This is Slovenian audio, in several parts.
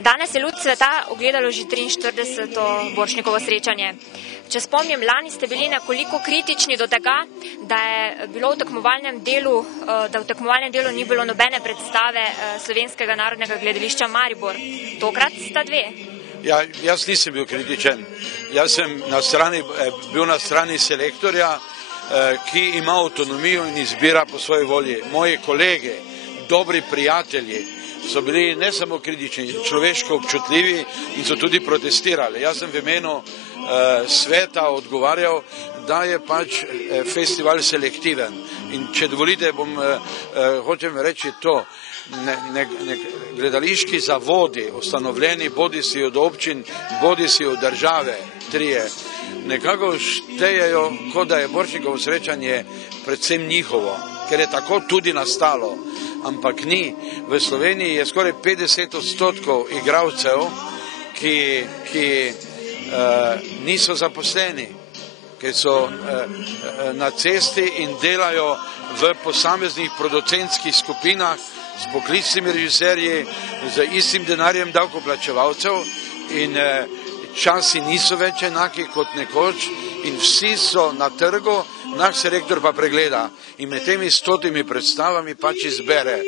Danes je luč sveta ogledalo že 43. Borštnikovo srečanje. Če spomnim, lani ste bili nekoliko kritični do tega, da je bilo v tekmovalnem delu ni bilo nobene predstave Slovenskega narodnega gledališča Maribor. Tokrat sta dve. Ja, jaz nisem bil kritičen. Jaz sem bil na strani selektorja, ki ima avtonomijo in izbira po svoji volji. Moji kolege, dobri prijatelji so bili ne samo kritični, človeško občutljivi in so tudi protestirali. Jaz sem v imenu sveta odgovarjal, da je pač festival selektiven. In če dovolite, hočem reči to, gledališki zavodi, ustanovljeni bodisi od občin, bodisi od države, trije, nekako štejejo, kot da je Borštnikovo srečanje predvsem njihovo, ker je tako tudi nastalo. Ampak ni. V Sloveniji je skoraj 50% igralcev, ki niso zaposleni, ki so na cesti in delajo v posameznih producentskih skupinah s poklicnimi režiserji, z istim denarjem davkoplačevalcev in časi niso več enaki kot nekoč in vsi so na trgu, naš selektor pa pregleda in med temi 100 predstavami pač izbere.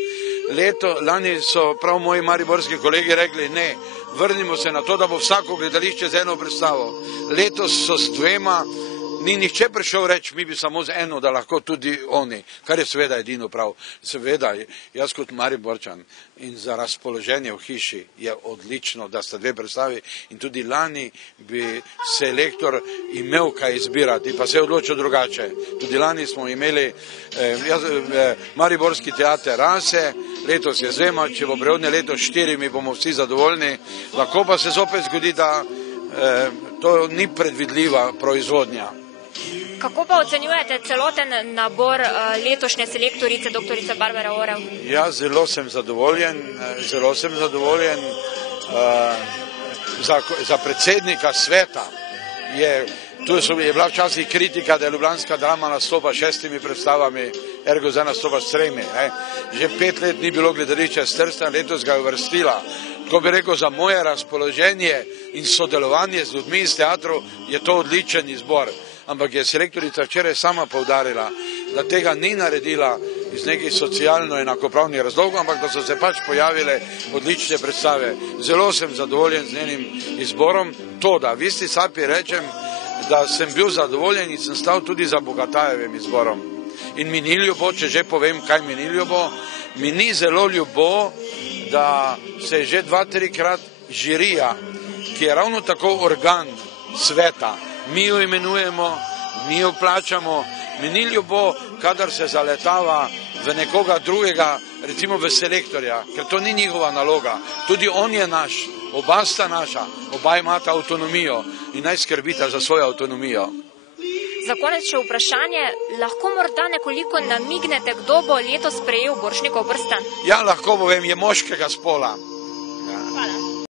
Lani so prav moji mariborski kolegi rekli, ne, vrnimo se na to, da bo vsako gledališče z eno predstavo. Letos so s dvema, ni nihče prišel reči, mi bi samo z eno, da lahko tudi oni, kar je seveda edino prav. Seveda, jaz kot Mariborčan in za razpoloženje v hiši je odlično, da sta dve predstavi in tudi lani bi selektor imel kaj izbirati, pa se je odločil drugače. Tudi lani smo imeli Mariborski teater Rase, letos je Zema, če bo prihodnje leto 4, mi bomo vsi zadovoljni, lahko pa se zopet zgodi, da to ni predvidljiva proizvodnja. Kako pa ocenjujete celoten nabor letošnje selektorice, doktorice Barbare Orel? Ja, zelo sem zadovoljen. Za predsednika sveta tu je bila včasih kritika, da je ljubljanska drama nastopa 6 predstavami, ergo zdaj nastopa s 3. Že 5 let ni bilo gledališča s Trsta, letos ga je uvrstila. Ko bi rekel, za moje razpoloženje in sodelovanje z ljudmi iz teatru je to odličen izbor. Ampak je selektorica včeraj sama poudarila, da tega ni naredila iz nekih socialno enakopravnih razlogov, ampak da so se pač pojavile odlične predstave. Zelo sem zadovoljen z njenim izborom. To, da v isti sapi rečem, da sem bil zadovoljen in sem stal tudi za Bogatajevim izborom. In mi ni ljubo, če že povem, kaj mi ni ljubo, mi ni zelo ljubo, da se že 2-3 krat žirija, ki je ravno tako organ sveta, mi jo imenujemo, mi jo plačamo, mi ni ljubo, kadar se zaletava v nekoga drugega, recimo v selektorja, ker to ni njihova naloga. Tudi on je naš, oba sta naša, oba imata avtonomijo in naj skrbita za svojo avtonomijo. Za konec še vprašanje, lahko morda nekoliko namignete, kdo bo letos prejel Borštnikov prstan? Ja, lahko povem, je moškega spola.